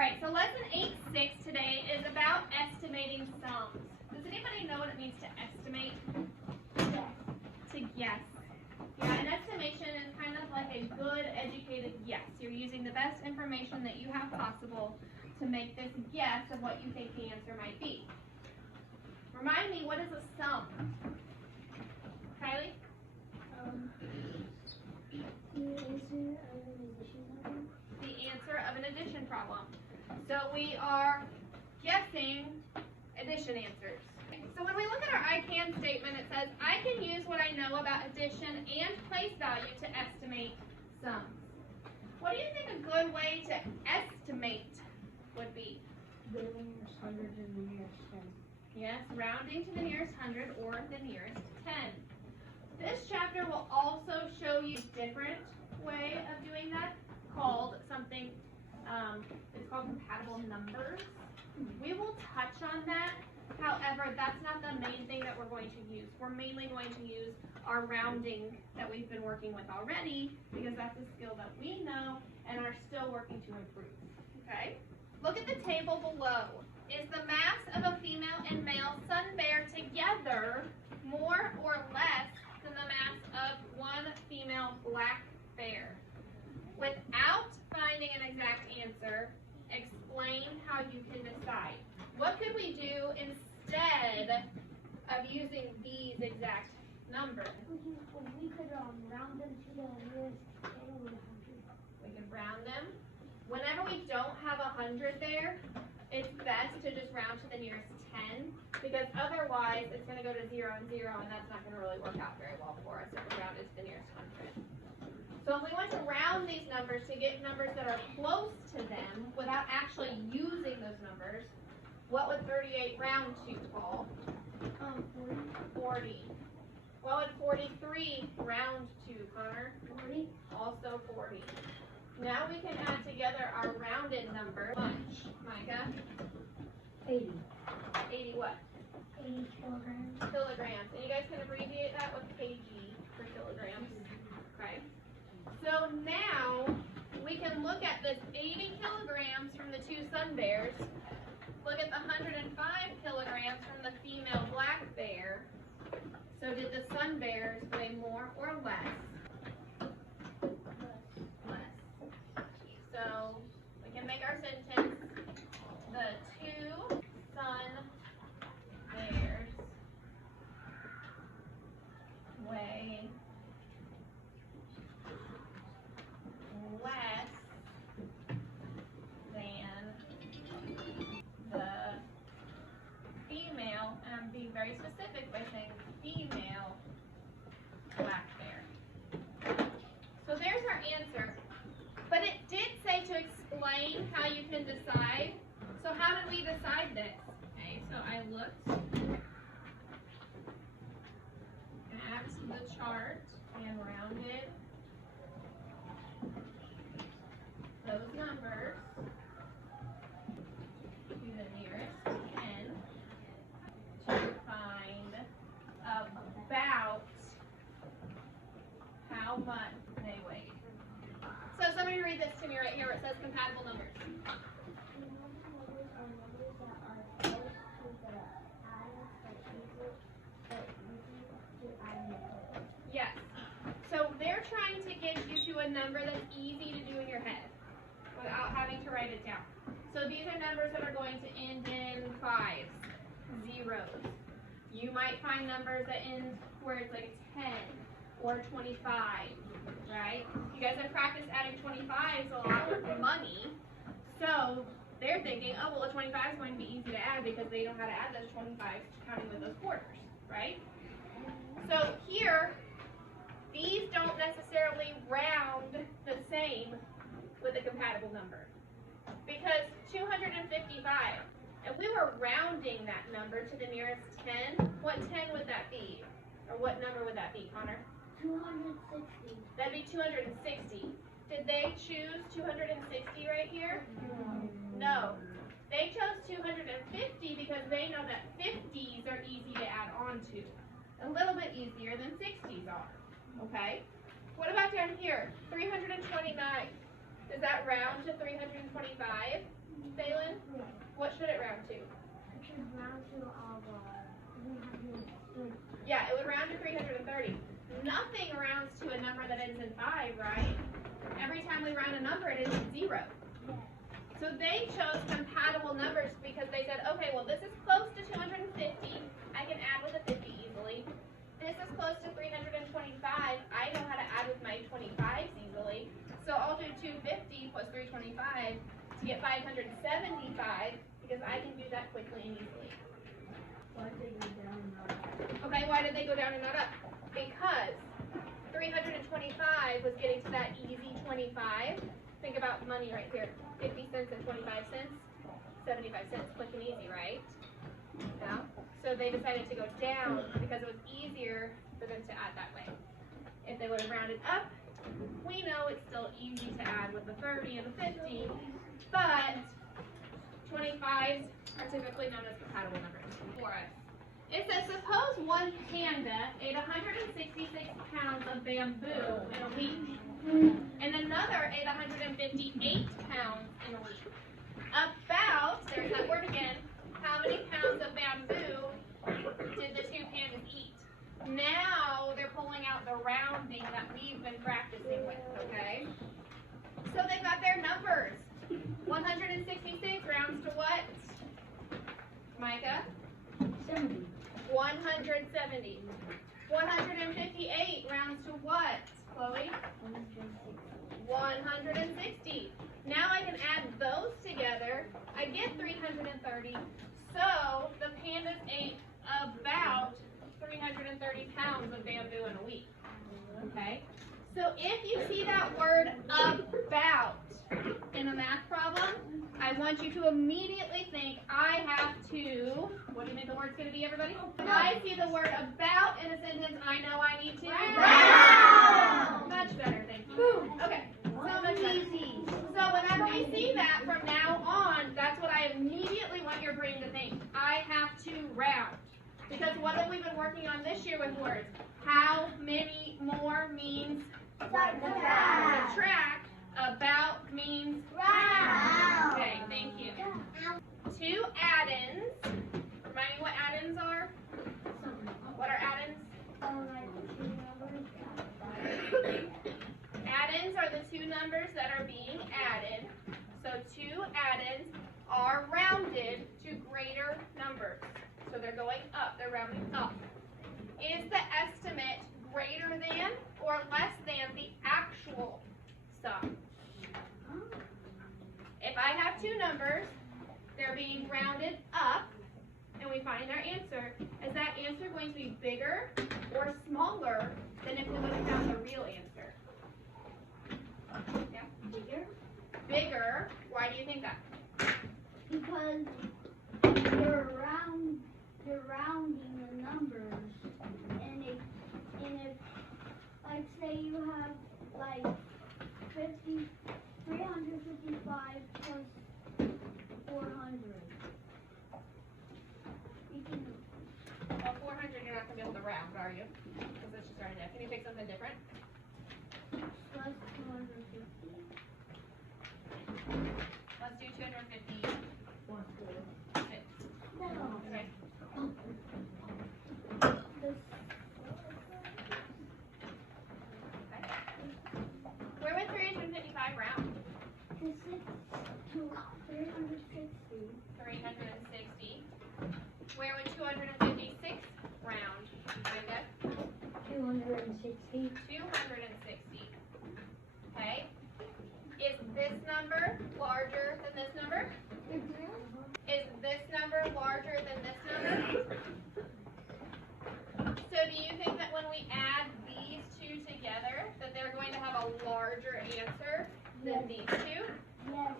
Alright, so lesson 8.6 today is about estimating sums. Does anybody know what it means to estimate? Yes. To guess. Yeah, an estimation is kind of like a good, educated guess. You're using the best information that you have possible to make this guess of what you think the answer might be. Remind me, what is a sum? Kylie? The answer of an addition problem. So we are guessing addition answers. So when we look at our I can statement, it says, I can use what I know about addition and place value to estimate sums. What do you think a good way to estimate would be? The nearest hundred and the nearest 10. Yes, rounding to the nearest 100 or the nearest 10. This chapter will also show you a different way of doing that called something, it's called compatible numbers. We will touch on that. However, that's not the main thing that we're going to use. We're mainly going to use our rounding that we've been working with already because that's a skill that we know and are still working to improve. Okay? Look at the table below. Is the mass of a female and male sun bear together more or less than the mass of one female black bear? Without finding an exact answer, explain how you can decide. What could we do instead of using these exact numbers? We could round them to the nearest 10 or 100. We could round them. Whenever we don't have 100 there, it's best to just round to the nearest 10 because otherwise it's going to go to 0 and 0 and that's not going to really work out very well for us if we round it to the nearest 100. So if we want to round these numbers to get numbers that are close to them without actually using those numbers, what would 38 round to, Paul? 40. What would 43 round to, Connor? 40. Also 40. Now we can add together our rounded number. Much, Micah? 80. 80 what? 80 kilograms. Kilograms. And you guys can abbreviate that with kg for kilograms. Okay. So now we can look at this 80 kilograms from the two sun bears. Look at the 105 kilograms from the female black bear. So did the sun bears weigh more or less? Less. So we can make our sentence, the two sun bears weigh less than the female, and I'm being very specific by saying female black bear. So there's our answer. But it did say to explain how you can decide. So how did we decide this? Okay, so I looked at the chart and rounded those numbers to the nearest 10 to find about how much they weighed. So somebody read this to me right here where it says compatible numbers. Numbers are numbers that are close to the atoms but easy to add together. Yes. So they're trying to get you to a number that's easy to do in your head without having to write it down. So these are numbers that are going to end in 5s, zeros. You might find numbers that end where it's like 10 or 25, right? You guys have practiced adding 25s a lot with money. So they're thinking, oh, well, a 25 is going to be easy to add because they know how to add those 25s counting with those quarters, right? So here, these don't necessarily round the same with a compatible number. Because 255, if we were rounding that number to the nearest 10, what 10 would that be? Or what number would that be, Connor? 260. That'd be 260. Did they choose 260 right here? No. They chose 250 because they know that 50s are easy to add on to. A little bit easier than 60s are. Okay? What about down here? 329. Does that round to 325? What should it round to? It should round to our 330. Yeah, it would round to 330. Nothing rounds to a number that ends in 5, right? Every time we round a number, it ends in 0. Yes. So they chose compatible numbers because they said, okay, well, this is close to 250. I can add with a 50 easily. This is close to 325. I know how to add with my 25s easily. So I'll do 250 plus 325 to get 575 because I can do that quickly and easily. Why did they go down and not up? Okay, why did they go down and not up? Because 325 was getting to that easy 25. Think about money right here. 50 cents and 25 cents. 75 cents, quick and easy, right? Yeah. So they decided to go down because it was easier for them to add that way. If they would have rounded up, we know it's still easy to add with the 30 and the 50, but 25s are typically known as compatible numbers for us. It says, suppose one panda ate 166 pounds of bamboo in a week, and another ate 158 pounds in a week. About, there's that word again, how many pounds of bamboo did the two pandas eat? Now they're pulling out the rounding that we've been practicing with, okay? So they've got their numbers. 166 rounds to what? Micah? 70. 170. 158 rounds to what, Chloe? 160. Now I can add those together. I get 330. So the pandas ate about 330 pounds of bamboo in a week. Okay? So if you see that word about in a math problem, I want you to immediately think I have to, what do you think the word's going to be, everybody? If I see the word about in a sentence, I know I need to round. Much better, thank you. Okay, so much better. So whenever we see that from now on, that's what I immediately want your brain to think. I have to round. Because what have we been working on this year with words? How many more means subtract. About means round. Okay, thank you. Two add-ins. Remind me what add-ins are? What are add-ins? Add-ins are the two numbers that are being added. So two add-ins are rounded to greater numbers. So they're going up, they're rounding up. Is the estimate greater than or less than the actual sum? If I have two numbers, they're being rounded up, and we find our answer, is that answer going to be bigger or smaller than if we would have found the real answer? Yeah? Bigger? Bigger. Why do you think that? Because you're rounding the numbers, and if like say you have like 355 plus 400. You can. Well, 400 you're not going to be able to round, are you? Because it's just right there. Can you pick something different? Plus 250. Let's do 250. No. Okay. Where would 355 round? To 360. 360. Where would 256 round? Micah? 260. 260. Okay. Is this number larger than this number? Is this number larger than this number? So do you think that when we add these two together, that they're going to have a larger answer than these two? Yes.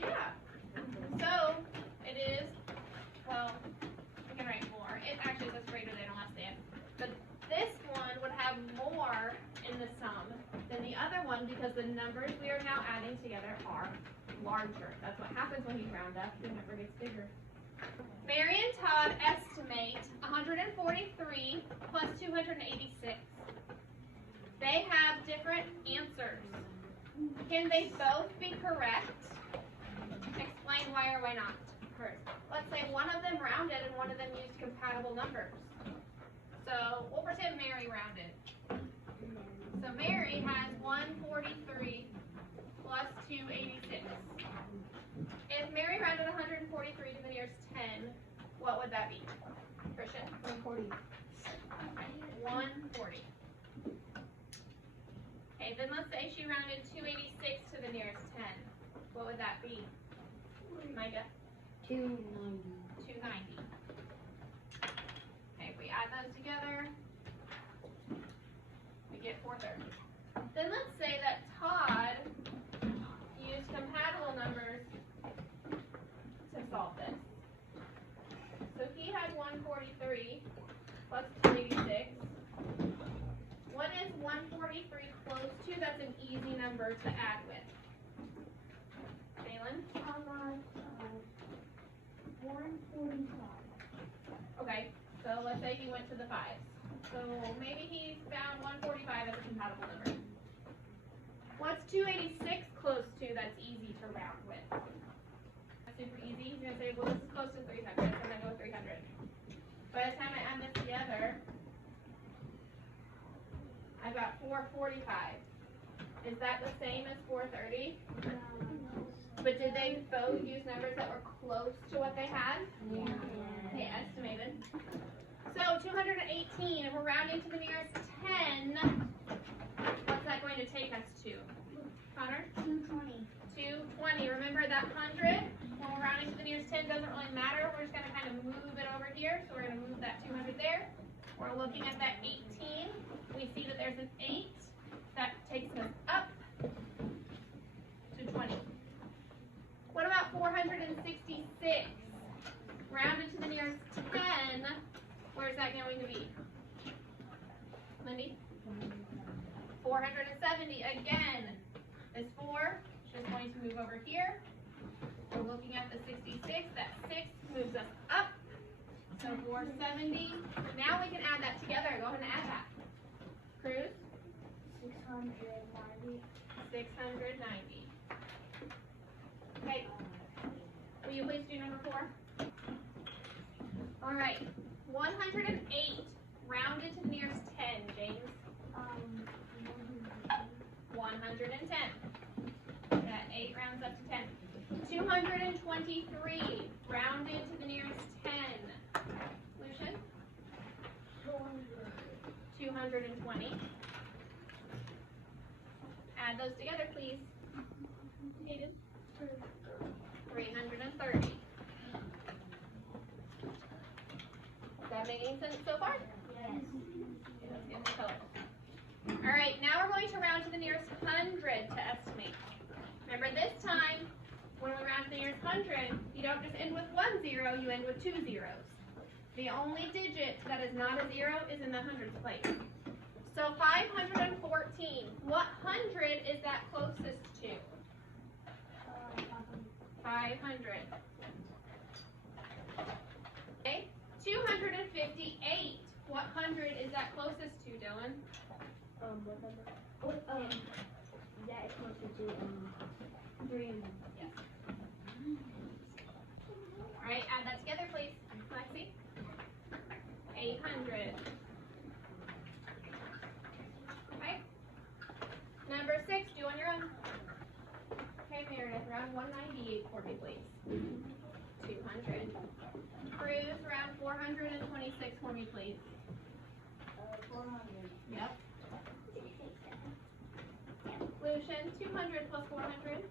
Yeah. So it is, well, we can write more. It actually says greater than or less than. But this one would have more in the sum than the other one because the numbers we are now adding together are larger. That's what happens when you round up. The number gets bigger. Mary and Todd estimate 143 plus 286. They have different answers. Can they both be correct? Explain why or why not. numbers. Let's say one of them rounded and one of them used compatible numbers. So we'll pretend Mary rounded. So Mary has 143 plus 286. If Mary rounded 143 to the nearest 10, what would that be? Christian? 140. 140. Okay, then let's say she rounded 286 to the nearest 10. What would that be? Micah? 290. 290. Okay, if we add those together, we get 430. Then let's say that Todd used compatible numbers to solve this. So he had 143 plus 286. What is 143 close to? That's an easy number to add with. Jalen? 145. Okay, so let's say he went to the 5s. So maybe he found 145 as a compatible number. What's 286 close to that's easy to round with? That's super easy. He's going to say, well, this is close to 300, so I'm going to go with 300. By the time I add this together, I've got 445. Is that the same as 430? But did they both use numbers that were close to what they had? Yeah. They estimated. So 218, if we're rounding to the nearest 10, what's that going to take us to? Connor? 220. 220. Remember that 100? When we're rounding to the nearest 10 doesn't really matter. We're just going to kind of move it over here. So we're going to move that 200 there. We're looking at that 18. We see that there's an 8. That takes us up to 20. What about 466? Rounded to the nearest 10. Where's that going to be? Lindy? 470. Again, this 4 is just going to move over here. We're looking at the 66. That 6 moves us up. So 470. Now we can add that together. Go ahead and add that. Cruz? 690. 690. Okay. Will you please do number 4? All right. 108 rounded to the nearest 10, James. 110. That 8 rounds up to 10. 223 rounded to the nearest 10. Lucian? 220. Add those together, please. Hayden? 330. Does that make any sense so far? Yes. Okay, let's get the color. All right, now we're going to round to the nearest 100 to estimate. Remember this time, when we round to the nearest 100, you don't just end with 1 0, you end with 2 zeros. The only digit that is not a 0 is in the hundreds place. So 514, what 100 is that closest to? 500. Okay, 258, what 100 is that closest to, Dylan? That is closer to 300. Yes. All right, add that together, please. Lexi? 800. Okay. Number 6, do on your own. Okay, Meredith, round 198 for me, please. 200. Cruz, round 426 for me, please. 400. Yep. Lucian, 200 plus 400.